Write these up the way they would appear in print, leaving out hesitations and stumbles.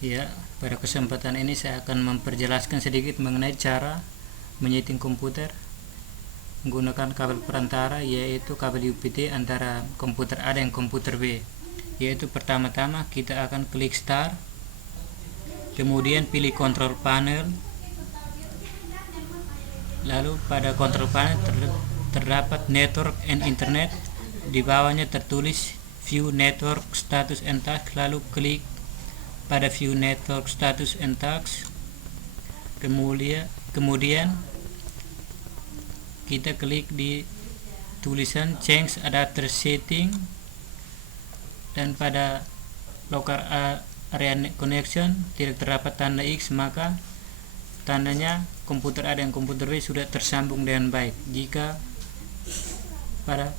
Ya, pada kesempatan ini saya akan memperjelaskan sedikit mengenai cara menyeting komputer menggunakan kabel perantara, yaitu kabel UPT antara komputer A dan komputer B. Yaitu pertama-tama kita akan klik start, kemudian pilih control panel, lalu pada control panel terdapat network and internet, di bawahnya tertulis view network status and task, lalu klik pada view network status and task. Kemudian kita klik di tulisan change adapter setting, dan pada local area connection tidak terdapat tanda X, maka tandanya komputer A dan komputer B sudah tersambung dengan baik. Jika pada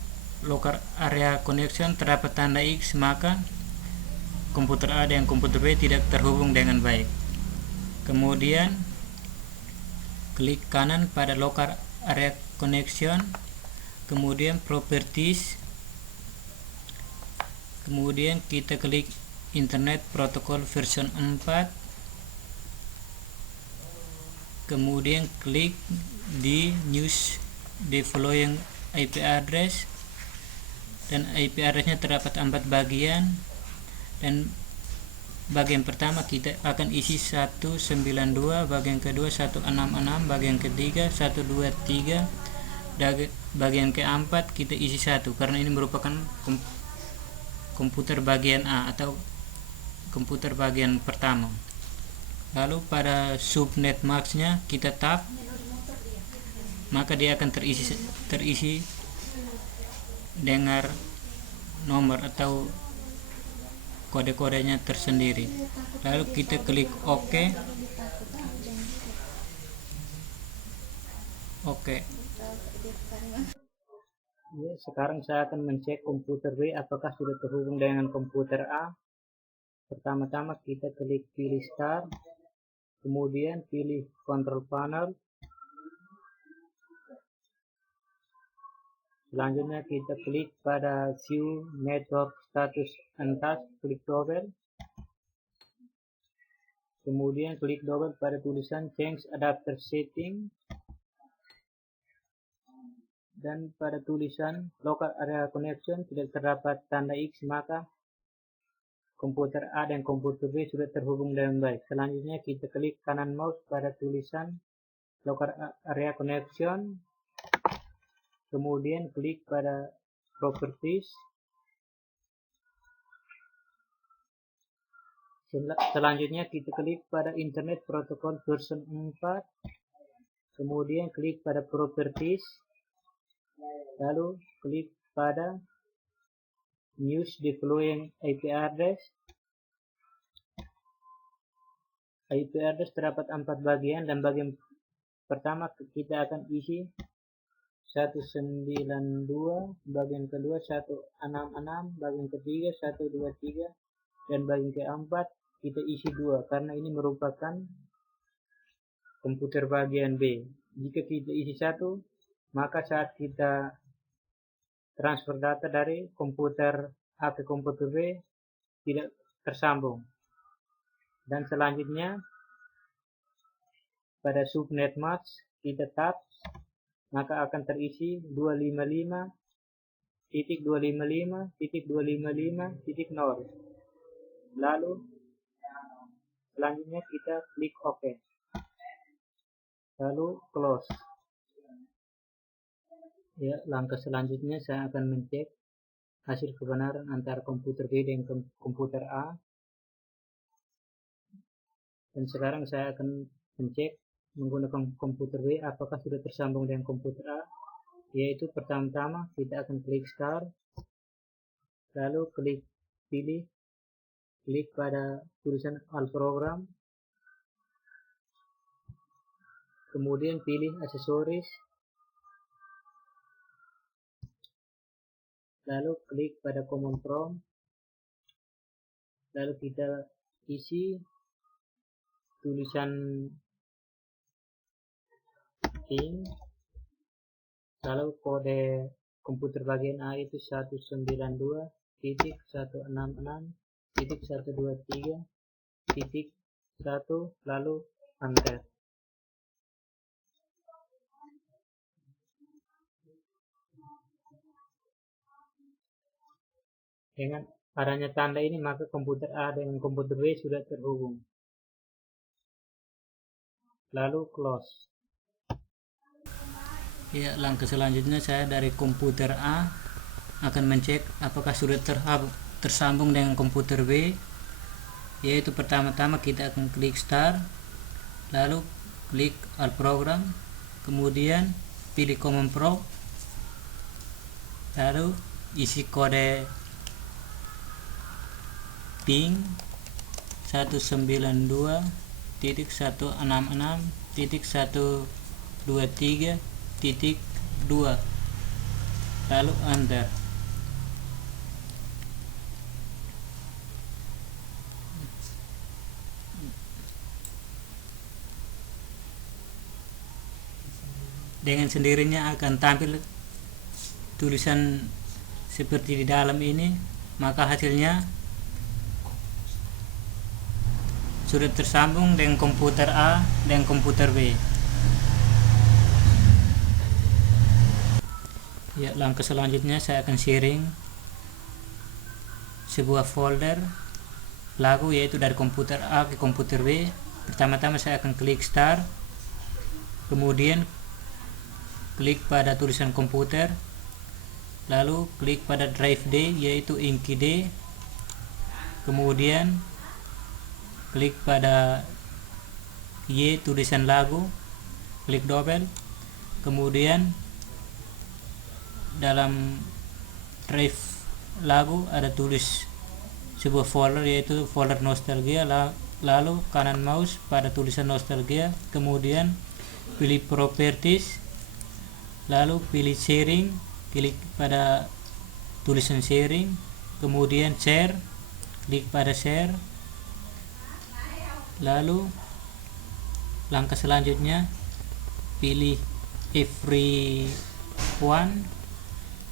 local area connection terdapat tanda X, maka komputer A dan komputer B tidak terhubung dengan baik. Kemudian klik kanan pada local area connection, kemudian properties, kemudian kita klik internet protocol version 4, kemudian klik di use the following IP address, dan IP addressnya terdapat 4 bagian, dan bagian pertama kita akan isi 192, bagian kedua 166, bagian ketiga 123, bagian keempat kita isi 1 karena ini merupakan komputer bagian A atau komputer bagian pertama. Lalu pada subnet max-nya kita tap, maka dia akan terisi dengan nomor atau kode-kodenya tersendiri. Lalu kita klik OK. Ya, sekarang saya akan mencek komputer B apakah sudah terhubung dengan komputer A. Pertama-tama kita klik pilih start, kemudian pilih control panel. Selanjutnya kita klik pada view network status and task, klik double. Kemudian klik double pada tulisan change adapter setting, dan pada tulisan local area connection tidak terdapat tanda X, maka komputer A dan komputer B sudah terhubung dengan baik. Selanjutnya kita klik kanan mouse pada tulisan local area connection, kemudian klik pada properties. Selanjutnya kita klik pada internet protocol version 4, kemudian klik pada properties, lalu klik pada use the following IP address. IP address terdapat 4 bagian, dan bagian pertama kita akan isi 192, bagian kedua 166, bagian ketiga 123, dan bagian keempat kita isi 2 karena ini merupakan komputer bagian B. Jika kita isi 1, maka saat kita transfer data dari komputer A ke komputer B tidak tersambung. Dan selanjutnya pada subnet mask kita tap, maka akan terisi 255.255.255.0. lalu selanjutnya kita klik OK, lalu close. Ya, langkah selanjutnya saya akan mencek hasil kebenaran antara komputer B dan komputer A. Dan sekarang saya akan mencek menggunakan komputer B apakah sudah tersambung dengan komputer A. Yaitu pertama-tama kita akan klik start, lalu klik pada tulisan all program, kemudian pilih aksesoris, lalu klik pada command prompt, lalu kita isi tulisan pin, lalu kode komputer bagian A itu 192.166.123, titik 1 lalu enter. Dengan adanya tanda ini maka komputer A dengan komputer B sudah terhubung. Lalu close. Ya, langkah selanjutnya saya dari komputer A akan mencek apakah sudah tersambung dengan komputer B. Yaitu pertama-tama kita akan klik start, lalu klik all program, kemudian pilih command prompt, lalu isi kode ping 192.166.123.2 lalu enter. Dengan sendirinya akan tampil tulisan seperti di dalam ini, maka hasilnya sudah tersambung dengan komputer A dan komputer B. Ya, langkah selanjutnya saya akan sharing sebuah folder lagu yaitu dari komputer A ke komputer B. Pertama-tama saya akan klik start, kemudian klik pada tulisan komputer, lalu klik pada drive D yaitu Inky D, kemudian klik pada Y tulisan lagu, klik double, kemudian dalam drive lagu ada tulis sebuah folder yaitu folder nostalgia, lalu kanan mouse pada tulisan nostalgia, kemudian pilih properties, lalu pilih sharing, klik pada tulisan sharing, kemudian share, klik pada share, lalu langkah selanjutnya pilih everyone,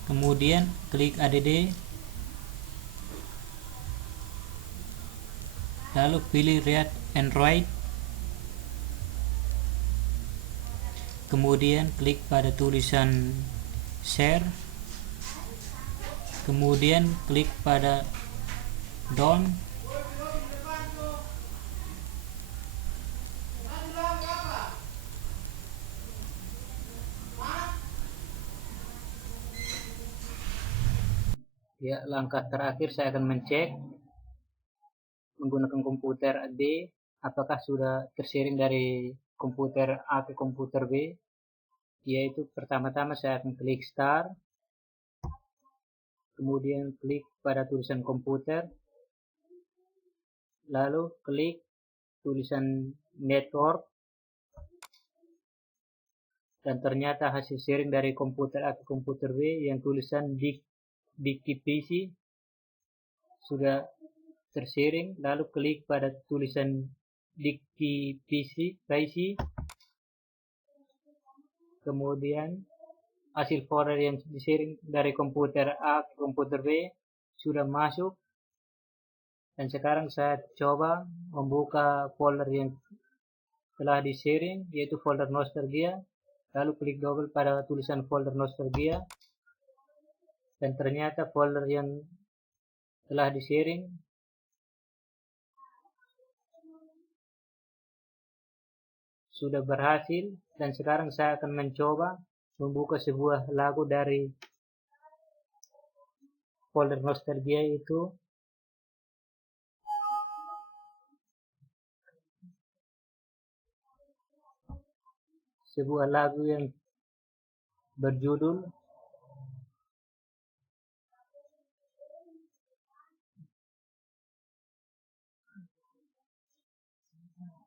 kemudian klik add, lalu pilih read and write, kemudian klik pada tulisan share, kemudian klik pada done, ya. Langkah terakhir saya akan mencek menggunakan komputer D apakah sudah tersharing dari komputer A ke komputer B. Yaitu pertama-tama saya akan klik start, kemudian klik pada tulisan komputer, lalu klik tulisan network, dan ternyata hasil sharing dari komputer A ke komputer B yang tulisan Dikti PC sudah tersharing. Lalu klik pada tulisan Dikti PC, kemudian hasil folder yang di-sharing dari komputer A ke komputer B sudah masuk. Dan sekarang saya coba membuka folder yang telah di-sharing yaitu folder nostalgia, lalu klik double pada tulisan folder nostalgia, dan ternyata folder yang telah di-sharing sudah berhasil. Dan sekarang saya akan mencoba membuka sebuah lagu dari folder nostalgia itu. Sebuah lagu yang berjudul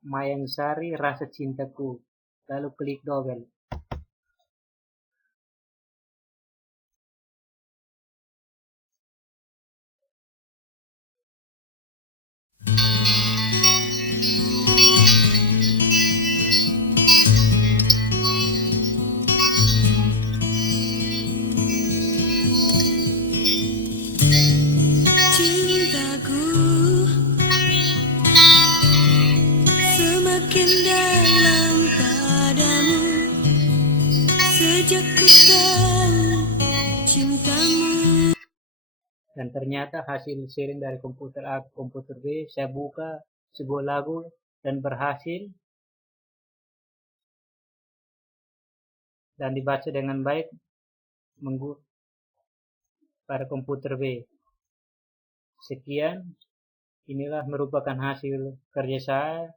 Mayang Sari Rasa Cintaku, lalu klik double. Cintaku Dan ternyata hasil sharing dari komputer A ke komputer B, saya buka sebuah lagu dan berhasil dan dibaca dengan baik pada komputer B. Sekian, inilah merupakan hasil kerja saya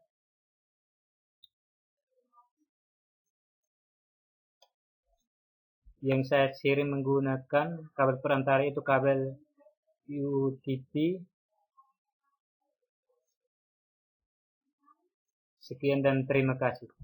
yang saya sharing menggunakan kabel perantara, itu kabel UTP. Sekian dan terima kasih.